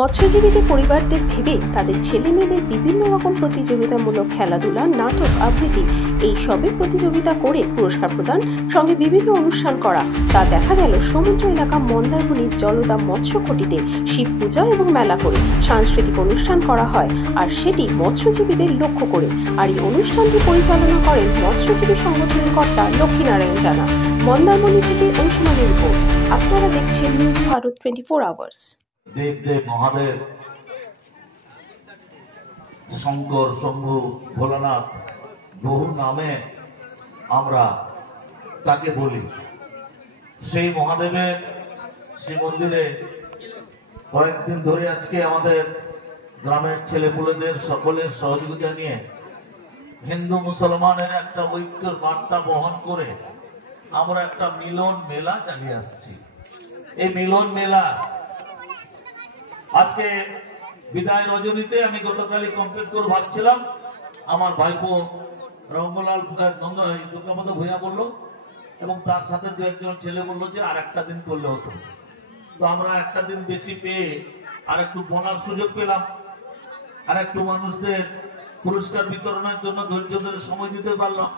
মৎস্যজীবীদের পরিবারদের ভেবে তাদের ছেলেমেয়েদের বিভিন্ন রকম প্রতিযোগিতামূলক খেলাধুলা, নাটক, আবৃত্তি এই সবের প্রতিযোগিতা করে পুরস্কার প্রদান সঙ্গে বিভিন্ন অনুষ্ঠান করা তা দেখা গেল সমুদ্র এলাকা মন্দারমণির জলদা মৎস্যকুটিতে শিব পূজা এবং মেলা করে সাংস্কৃতিক অনুষ্ঠান করা হয়, আর সেটি মৎস্যজীবীদের লক্ষ্য করে। আর এই অনুষ্ঠানটি পরিচালনা করেন মৎস্যজীবী সংগঠনের কর্তা লক্ষ্মীনারায়ণ জানা। মন্দারমণি থেকে অংশুমানের রিপোর্ট। আপনারা দেখছেন নিউজ ভারত 24 আওয়ার্স। দেব মহাদেব, শঙ্কর, শম্ভু, ভোলানাথ, বহু নামে আমরা তাকে বলি। সেই মহাদেবের শ্রী মন্দিরে কয়েকদিন ধরে আজকে আমাদের গ্রামের ছেলেপুলেদের সকলের সহযোগিতা নিয়ে হিন্দু মুসলমানের একটা ঐক্যের বার্তা বহন করে আমরা একটা মিলন মেলা চালিয়ে আসছি। এই মিলন মেলা আজকে বিদায় রজনীতে আমি গতকালই কমপ্লিট করে ভাবছিলাম, আমার ভাইপো রঙ্গলাল দুর্গাপদ ভূঁইয়া বললো এবং তার সাথে দু একজন ছেলে বললো যে আর একটা দিন করলে হতো। তো আমরা একটা দিন বেশি পেয়ে আর একটু বলার সুযোগ পেলাম, আর একটু মানুষদের পুরস্কার বিতরণের জন্য ধৈর্য ধরে সময় দিতে পারলাম,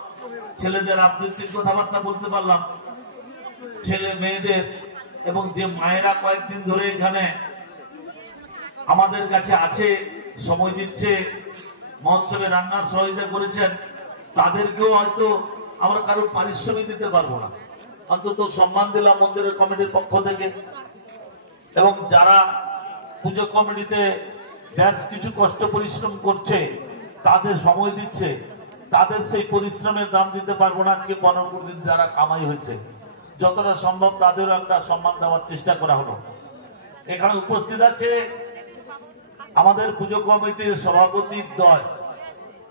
ছেলেদের আবৃত্তির কথাবার্তা বলতে পারলাম, ছেলে মেয়েদের এবং যে মায়েরা কয়েকদিন ধরে এখানে আমাদের কাছে আছে, সময় দিচ্ছে, মহোৎসবে রান্নার সহযোগিতা করেছেন, তাদেরকেও হয়তো আমরা কারো পারিশ্রমিক দিতে পারবো না, অন্তত সম্মান দিলাম মন্দিরের কমিটির পক্ষ থেকে। এবং যারা পুজো কমিটিতে বেশ কিছু কষ্ট পরিশ্রম করছে, তাদের সময় দিচ্ছে, তাদের সেই পরিশ্রমের দাম দিতে পারবো না। আজকে 15 দিন যারা কামাই হয়েছে, যতটা সম্ভব তাদেরও একটা সম্মান দেওয়ার চেষ্টা করা হলো। এখানে উপস্থিত আছে আমাদের পুজো কমিটির সভাপতি দ্বয়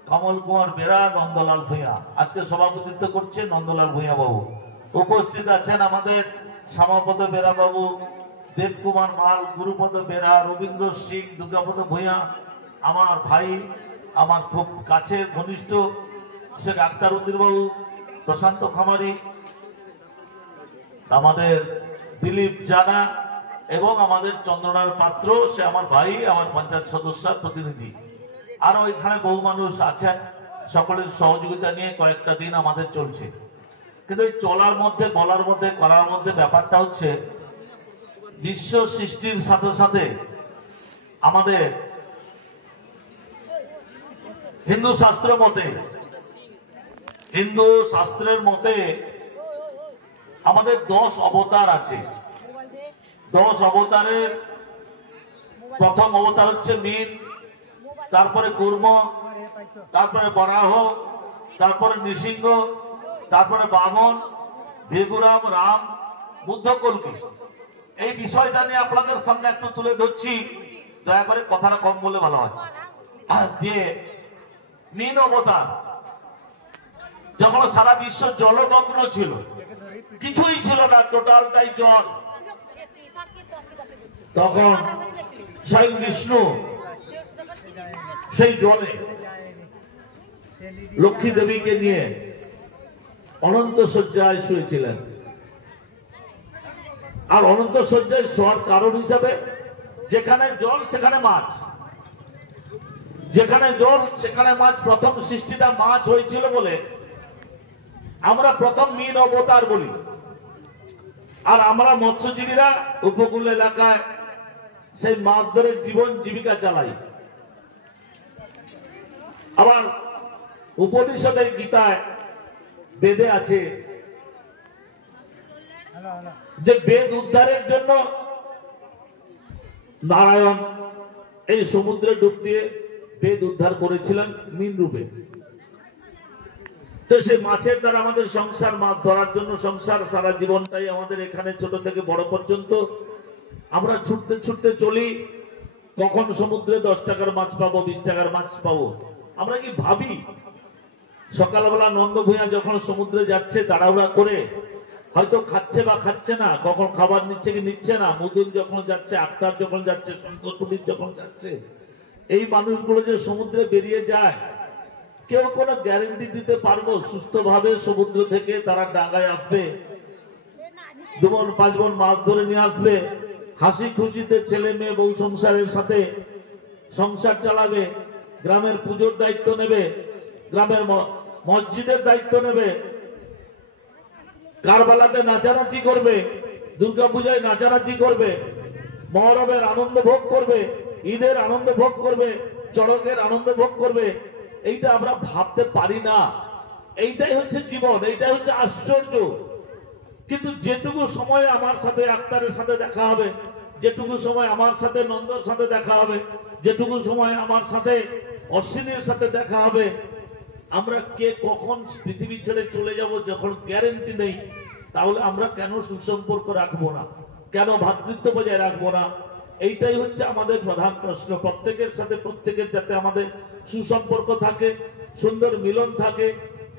কমল কুমার বেরা, নন্দলাল ভূঁইয়া, আজকে সভাপতিত্ব করছে নন্দলাল ভূঁইয়া বাবু। উপস্থিত আছেন আমাদের শ্যামাপদ বেরা বাবু, দেবকুমার মাল, গুরুপদ বেরা, রবীন্দ্র সিং, দুর্গাপদ ভূঁইয়া, আমার ভাই, আমার খুব কাছের ঘনিষ্ঠ শেখ আক্তার উদ্দিন বাবু, প্রশান্ত খামারি, আমাদের দিলীপ জানা এবং আমাদের চন্দ্রনাথ পাত্র, সে আমার ভাই, আমার পঞ্চায়েত সদস্যের প্রতিনিধি। আর ওইখানে বহু মানুষ আছেন, সকলের সহযোগিতা নিয়ে কয়েকটা দিন আমাদের চলছে। কিন্তু এই চলার মধ্যে, বলার মধ্যে, করার মধ্যে ব্যাপারটা হচ্ছে বিশ্ব সৃষ্টির সাথে সাথে আমাদের হিন্দু শাস্ত্রের মতে আমাদের 10 অবতার আছে। 10 অবতারের প্রথম অবতার হচ্ছে মীন, তারপরে কুর্ম, তারপরে বরাহ, তারপরে নৃসিংহ, তারপরে বামন, ভৃগুরাম, রাম, বুদ্ধ, কল্কি। এই বিষয়টা নিয়ে আপনাদের সামনে একটু তুলে ধরছি, দয়া করে কথাটা কম বললে ভালো হয়। যে মীন অবতার যখন সারা বিশ্ব জলমগ্ন ছিল, কিছুই ছিল না, টোটালটাই জল, তখন স্বয়ং বিষ্ণু সেই জলে লক্ষ্মী দেবীকে নিয়ে অনন্ত শয্যায় শুয়েছিলেন। আর অনন্ত শয্যায় শোয়ার কারণ হিসাবে যেখানে জল সেখানে মাছ, যেখানে জল সেখানে মাছ, প্রথম সৃষ্টিটা মাছ হয়েছিল বলে আমরা প্রথম মীন অবতার বলি। আর আমরা মৎস্যজীবীরা উপকূল এলাকায় সেই মাছ ধরে জীবন জীবিকা চালাই। আবার উপনিষদের গীতায় বেদে আছে যে বেদ উদ্ধারের জন্য নারায়ণ এই সমুদ্রে ডুব দিয়ে বেদ উদ্ধার করেছিলেন মীন রূপে। তো সেই মাছের দ্বারা আমাদের সংসার, মাছ ধরার জন্য সংসার, সারা জীবনটাই আমাদের এখানে ছোট থেকে বড় পর্যন্ত আমরা ছুটতে ছুটতে চলি, কখন সমুদ্রে 10 টাকার মাছ পাবো, 20 টাকার মাছ পাবো। আমরা কি ভাবি সকালবেলা নন্দ ভূঁইয়া যখন সমুদ্রে যাচ্ছে তাড়াহুড়া করে, হয়তো খাচ্ছে বা খাচ্ছে না, কখন খাবার নিচ্ছে কি নিচ্ছে না, মুদুল যখন যাচ্ছে, আক্তার যখন যাচ্ছে, শঙ্কর পুলিশ যখন যাচ্ছে, এই মানুষগুলো যে সমুদ্রে বেরিয়ে যায়, কেউ কোনো গ্যারেন্টি দিতে পারবো সুস্থভাবে সমুদ্র থেকে তারা ডাঙ্গায় আসবে, 2 মণ 5 মণ মাছ ধরে নিয়ে আসবে, হাসি খুশিতে ছেলে মেয়ে বউ সংসারের সাথে সংসার চালাবে, গ্রামের পুজোর দায়িত্ব নেবে, গ্রামের মসজিদের দায়িত্ব নেবে, কারবালাতে নাচানাচি করবে, দুর্গাপূজায় নাচানাচি করবে, মহরমের আনন্দ ভোগ করবে, ঈদের আনন্দ ভোগ করবে, চড়কের আনন্দ ভোগ করবে। এইটা আমরা ভাবতে পারি না। এইটাই হচ্ছে জীবন, এইটাই হচ্ছে আশ্চর্য। কিন্তু যেটুকু সময় আমার সাথে আক্তারের সাথে দেখা হবে, যেটুকু সময় আমার সাথে নন্দর সাথে দেখা হবে, যেটুকু সময় আমার সাথে অশ্বিনীর সাথে দেখা হবে, আমরা কে কখন পৃথিবী ছেড়ে চলে যাব যখন গ্যারেন্টি নেই, তাহলে আমরা কেন সুসম্পর্ক রাখবো না, কেন ভ্রাতৃত্ব বজায় রাখবো না? এইটাই হচ্ছে আমাদের প্রধান প্রশ্ন। প্রত্যেকের সাথে প্রত্যেকের যাতে আমাদের সুসম্পর্ক থাকে, সুন্দর মিলন থাকে,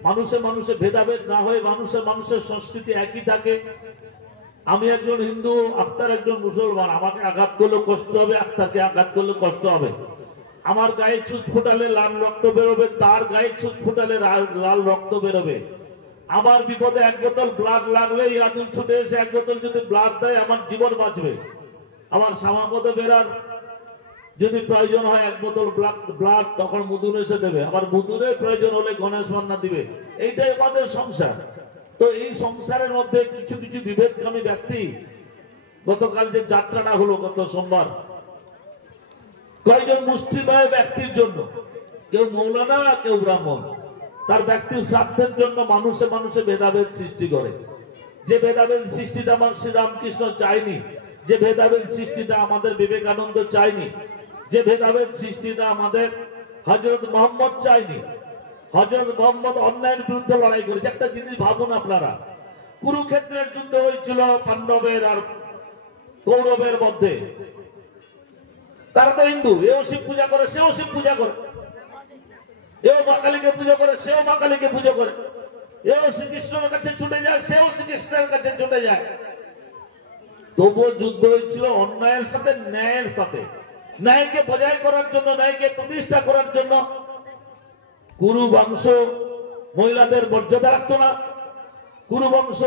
মানুষে মানুষে ভেদাভেদ না হয়, মানুষে মানুষের সংস্কৃতি একই থাকে। আমি একজন হিন্দু, আক্তার একজন মুসলমান, আমাকে আঘাত করলে কষ্ট হবে, আক্তারকে আঘাত করলে কষ্ট হবে। আমার গায়ে ছুঁচ ফোটালে লাল রক্ত বেরোবে, তার গায়ে ছুঁচ ফোটালে লাল রক্ত বেরোবে। আমার বিপদে এক বোতল ব্লাড লাগলে ইয়াদুল ছুটে এসে এক বোতল যদি ব্লাড দেয়, আমার জীবন বাঁচবে। আমার সামাপদে বেরার যদি প্রয়োজন হয় এক বোতল ব্লাড, তখন মুদুর এসে দেবে। আমার মুদুরের প্রয়োজন হলে গণেশ মান্না দিবে। এইটাই আমাদের সংসার। তো এই সংসারের মধ্যে কিছু কিছু বিভেদকামী ব্যক্তি, গতকাল যে যাত্রাটা হলো গত সোমবার, কয়েকজন মুষ্টিমেয় ব্যক্তির জন্য, কেউ মৌলানা, কেউ ব্রাহ্মণ, তার ব্যক্তির স্বার্থের জন্য মানুষে মানুষে ভেদাভেদ সৃষ্টি করে। যে ভেদাভেদ সৃষ্টিটা আমার শ্রীরামকৃষ্ণ চাইনি, যে ভেদাভেদ সৃষ্টিটা আমাদের বিবেকানন্দ চাইনি, যে ভেদাভেদ সৃষ্টিটা আমাদের হযরত মুহাম্মদ চাইনি। হযরত মুহাম্মদ অন্যায়ের বিরুদ্ধে লড়াই করেছে। একটা জিনিস ভাবুন আপনারা, কুরুক্ষেত্রের যুদ্ধ হয়েছিল পাণ্ডবের আর কৌরবের মধ্যে। তারা তো হিন্দু, এও শিব পূজা করে, সেও শিব পূজা করে, এও মা কালীকে পুজো করে, সেও মা কালীকে পুজো করে, এও শ্রীকৃষ্ণের কাছে ছুটে যায়, সেও শ্রীকৃষ্ণের কাছে ছুটে যায়। তবুও যুদ্ধ হয়েছিল অন্যায়ের সাথে ন্যায়ের সাথে। ন্যায়কে বজায় করার জন্য, ন্যায়কে প্রতিষ্ঠা করার জন্য। কুরু বংশ মহিলাদের মর্যাদা রাখতো না। কুরু বংশ